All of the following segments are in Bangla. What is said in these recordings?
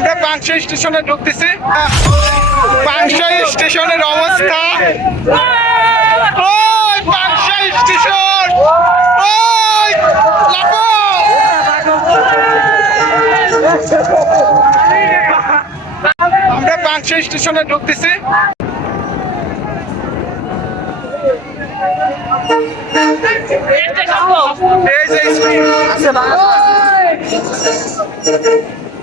আমরা পাংশা স্টেশনে ঢুকতেছি। পাংশা স্টেশনের অবস্থা। পাংশা স্টেশন। আমরা পাংশা স্টেশনে ঢুকতেছি। এই যে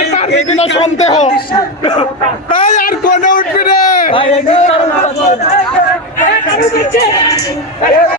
উঠতে পারবে কিনা সন্দেহ। ভাই আর কোনে উঠবি